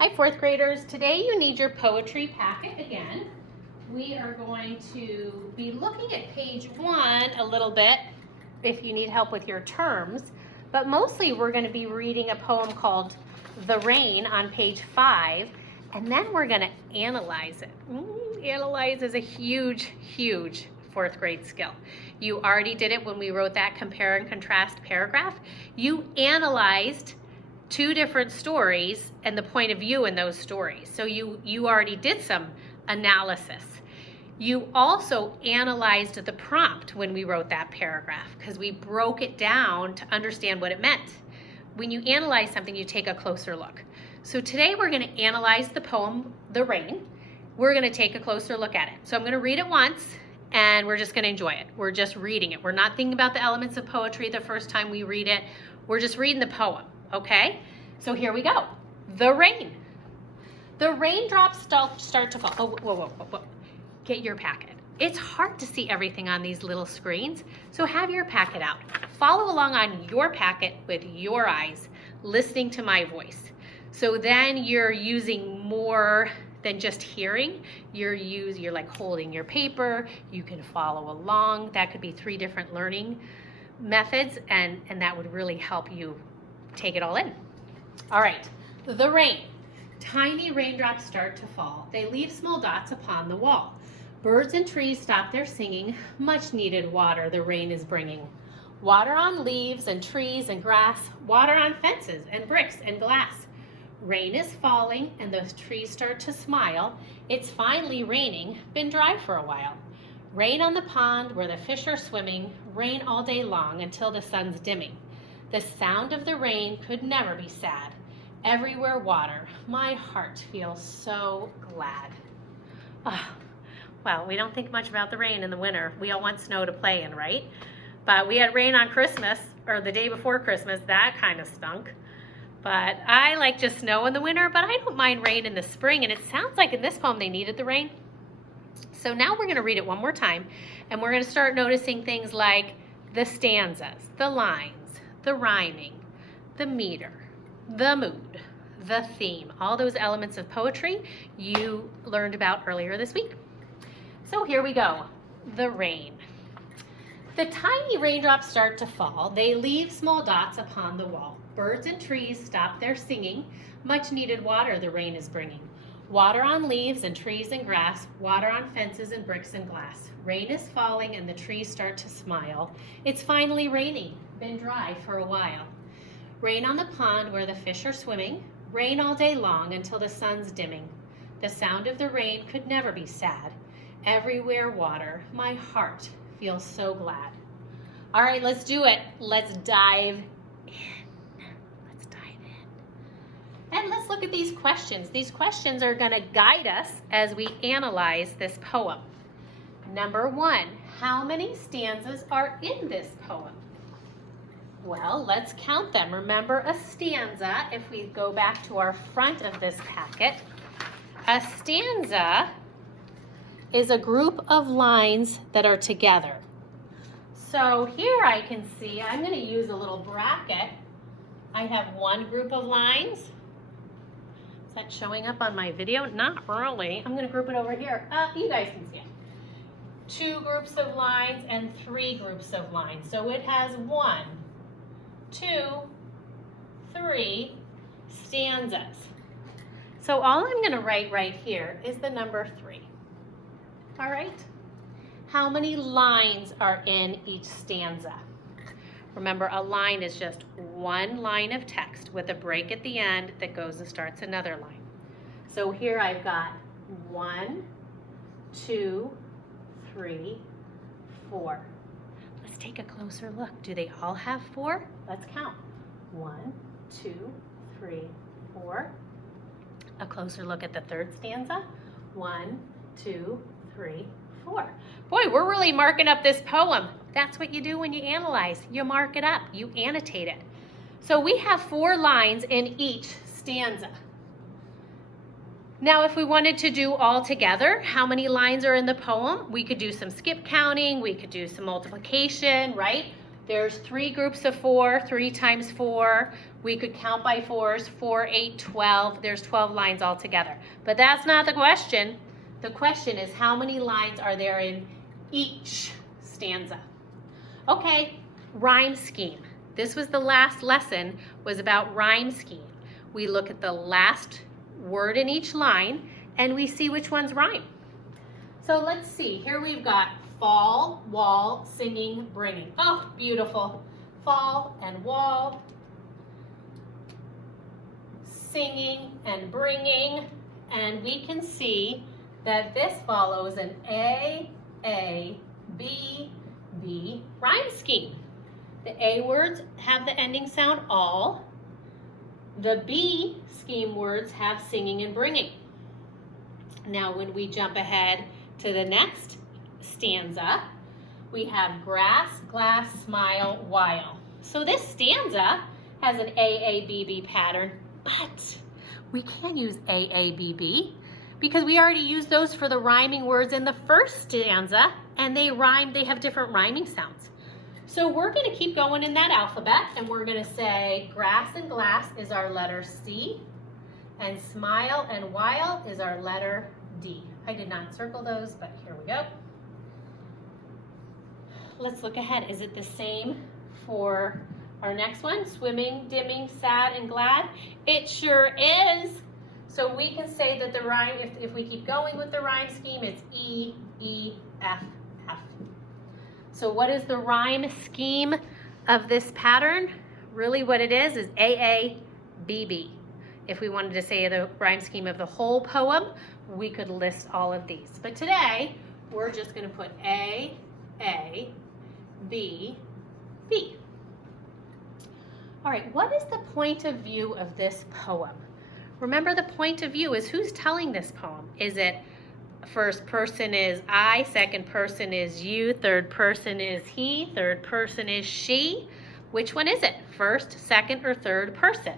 Hi, fourth graders. Today you need your poetry packet again. We are going to be looking at page 1 a little bit if you need help with your terms, but mostly we're going to be reading a poem called The Rain on page 5, and then we're going to analyze it. Analyze is a huge fourth grade skill. You already did it when we wrote that compare and contrast paragraph. You analyzed two different stories and the point of view in those stories. So you already did some analysis. You also analyzed the prompt when we wrote that paragraph because we broke it down to understand what it meant. When you analyze something, you take a closer look. So today we're going to analyze the poem, The Rain. We're going to take a closer look at it. So I'm going to read it once and we're just going to enjoy it. We're just reading it. We're not thinking about the elements of poetry the first time we read it. We're just reading the poem. Okay, so here we go. The rain. The raindrops start to fall. Oh, whoa. Get your packet. It's hard to see everything on these little screens, so have your packet out. Follow along on your packet with your eyes, listening to my voice. So then you're using more than just hearing. You're like holding your paper. You can follow along. That could be 3 different learning methods, and that would really help you take it all in. All right, the rain. Tiny raindrops start to fall. They leave small dots upon the wall. Birds and trees stop their singing. Much needed water the rain is bringing. Water on leaves and trees and grass. Water on fences and bricks and glass. Rain is falling and those trees start to smile. It's finally raining, been dry for a while. Rain on the pond where the fish are swimming. Rain all day long until the sun's dimming. The sound of the rain could never be sad. Everywhere water, my heart feels so glad. Well, we don't think much about the rain in the winter. We all want snow to play in, right? But we had rain on Christmas, or the day before Christmas. That kind of stunk. But I like just snow in the winter, but I don't mind rain in the spring. And it sounds like in this poem they needed the rain. So now we're going to read it one more time, and we're going to start noticing things like the stanzas, the lines, the rhyming, the meter, the mood, the theme, all those elements of poetry you learned about earlier this week. So here we go, the rain. The tiny raindrops start to fall. They leave small dots upon the wall. Birds and trees stop their singing. Much needed water the rain is bringing. Water on leaves and trees and grass. Water on fences and bricks and glass. Rain is falling and the trees start to smile. It's finally raining, been dry for a while. Rain on the pond where the fish are swimming. Rain all day long until the sun's dimming. The sound of the rain could never be sad. Everywhere water, my heart feels so glad. All right, let's do it. Let's dive in. And let's look at these questions. These questions are going to guide us as we analyze this poem. Number 1, how many stanzas are in this poem? Well, let's count them. Remember a stanza, if we go back to our front of this packet, a stanza is a group of lines that are together. So here I can see, I'm going to use a little bracket. I have one group of lines. Is that showing up on my video? Not really. I'm going to group it over here. You guys can see it. 2 groups of lines and 3 groups of lines. So it has 1, 2, 3 stanzas. So all I'm going to write right here is the number 3. All right? How many lines are in each stanza? Remember, a line is just one line of text with a break at the end that goes and starts another line. So here I've got 1, 2, 3, 4. Let's take a closer look. Do they all have 4? Let's count. 1, 2, 3, 4. A closer look at the third stanza. 1, 2, 3, 4. Boy, we're really marking up this poem. That's what you do when you analyze. You mark it up. You annotate it. So we have 4 lines in each stanza. Now, if we wanted to do all together, how many lines are in the poem? We could do some skip counting. We could do some multiplication, right? There's 3 groups of 4, 3 times 4. We could count by fours, 4, 8, 12. There's 12 lines altogether. But that's not the question. The question is how many lines are there in each stanza? Okay, rhyme scheme. This was the last lesson, was about rhyme scheme. We look at the last word in each line and we see which ones rhyme. So let's see, here we've got fall, wall, singing, bringing. Oh, beautiful. Fall and wall, singing and bringing, and we can see that this follows an A, B, B rhyme scheme. The A words have the ending sound all. The B scheme words have singing and bringing. Now when we jump ahead to the next stanza, we have grass, glass, smile, while. So this stanza has an AABB pattern, but we can use AABB because we already used those for the rhyming words in the first stanza, and they rhyme, they have different rhyming sounds. So we're going to keep going in that alphabet, and we're going to say grass and glass is our letter C, and smile and while is our letter D. I did not circle those, but here we go. Let's look ahead. Is it the same for our next one? Swimming, dimming, sad, and glad? It sure is. So we can say that the rhyme, if we keep going with the rhyme scheme, it's E, E, F, F. So what is the rhyme scheme of this pattern? Really what it is A, B, B. If we wanted to say the rhyme scheme of the whole poem, we could list all of these. But today, we're just going to put A, B, B. All right, what is the point of view of this poem? Remember, the point of view is who's telling this poem. Is it first person is I, second person is you, third person is he, third person is she? Which one is it? First, second, or third person?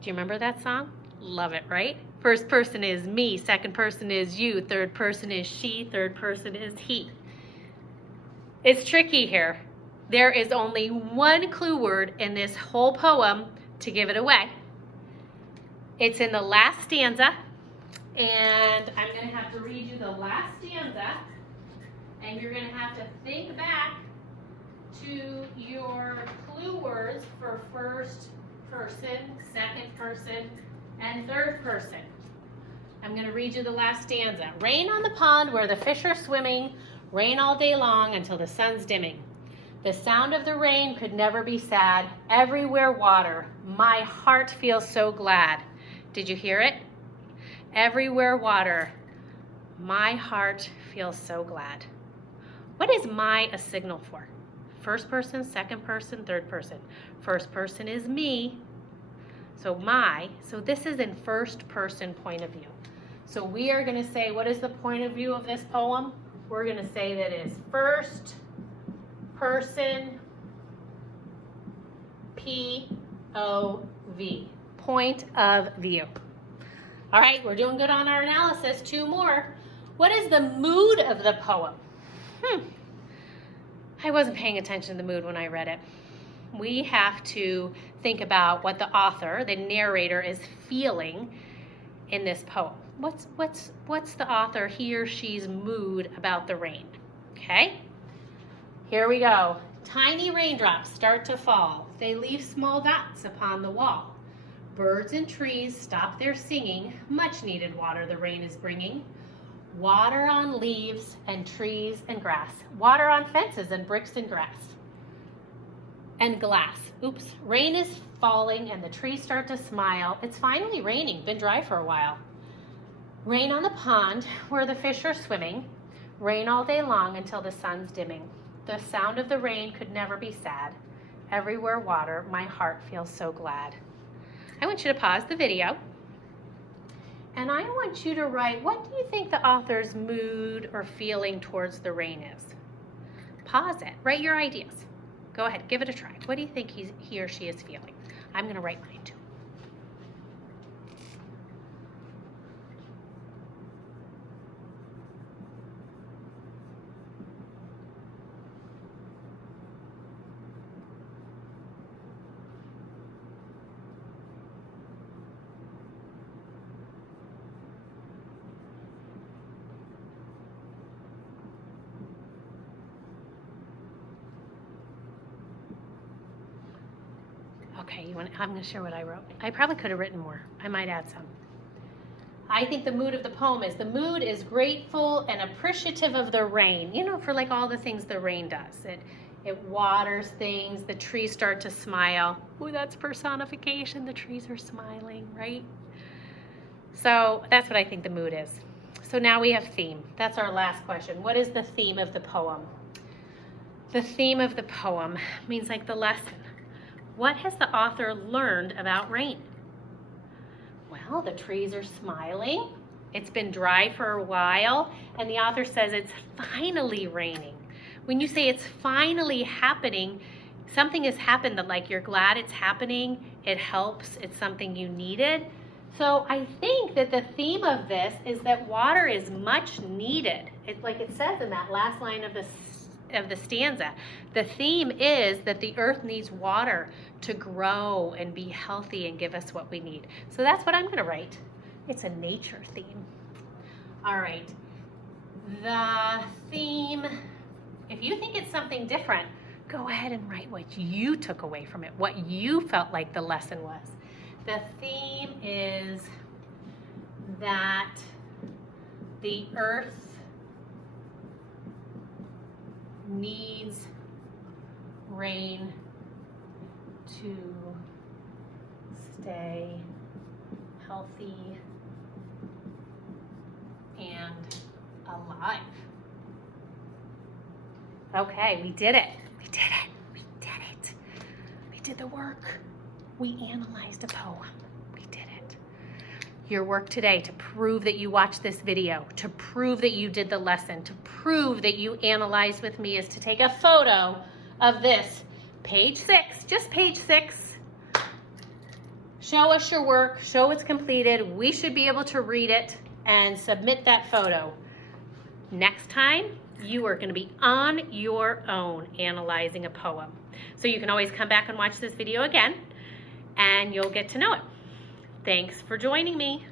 Do you remember that song? Love it, right? First person is me, second person is you, third person is she, third person is he. It's tricky here. There is only one clue word in this whole poem to give it away. It's in the last stanza, and I'm going to have to read you the last stanza, and you're going to have to think back to your clue words for first person, second person, and third person. I'm going to read you the last stanza. Rain on the pond where the fish are swimming, rain all day long until the sun's dimming. The sound of the rain could never be sad, everywhere water, my heart feels so glad. Did you hear it? Everywhere water, my heart feels so glad. What is my a signal for? First person, second person, third person. First person is me, so my, so this is in first person point of view. So we are going to say, what is the point of view of this poem? We're going to say that it is first person P-O-V, point of view. All right, we're doing good on our analysis. Two more. What is the mood of the poem? I wasn't paying attention to the mood when I read it. We have to think about what the author, the narrator, is feeling in this poem. What's the author, he or she's mood about the rain? Okay, here we go. Tiny raindrops start to fall. They leave small dots upon the wall. Birds and trees stop their singing. Much needed water the rain is bringing. Water on leaves and trees and grass. Water on fences and bricks and grass. And glass. Oops. Rain is falling and the trees start to smile. It's finally raining. Been dry for a while. Rain on the pond where the fish are swimming. Rain all day long until the sun's dimming. The sound of the rain could never be sad. Everywhere water, my heart feels so glad. I want you to pause the video. And I want you to write, what do you think the author's mood or feeling towards the rain is? Pause it. Write your ideas. Go ahead. Give it a try. What do you think he or she is feeling? I'm going to write mine too. Okay, I'm going to share what I wrote. I probably could have written more. I might add some. I think the mood of the poem is, the mood is grateful and appreciative of the rain. You know, for like all the things the rain does. It waters things, the trees start to smile. Ooh, that's personification. The trees are smiling, right? So that's what I think the mood is. So now we have theme. That's our last question. What is the theme of the poem? The theme of the poem means like the lesson. What has the author learned about rain? Well, the trees are smiling. It's been dry for a while, and the author says it's finally raining. When you say it's finally happening, something has happened that like you're glad it's happening, it helps, it's something you needed. So I think that the theme of this is that water is much needed. It's like it says in that last line of the stanza. The theme is that the earth needs water to grow and be healthy and give us what we need. So that's what I'm going to write. It's a nature theme. All right. The theme, if you think it's something different, go ahead and write what you took away from it, what you felt like the lesson was. The theme is that the earth needs rain to stay healthy and alive. Okay, we did it. We did it. We did it. We did the work. We analyzed a poem. We did it. Your work today to prove that you watched this video, to prove that you did the lesson, to prove that you analyzed with me is to take a photo of this, page 6, just page 6. Show us your work, show it's completed. We should be able to read it and submit that photo. Next time, you are going to be on your own analyzing a poem. So you can always come back and watch this video again, and you'll get to know it. Thanks for joining me.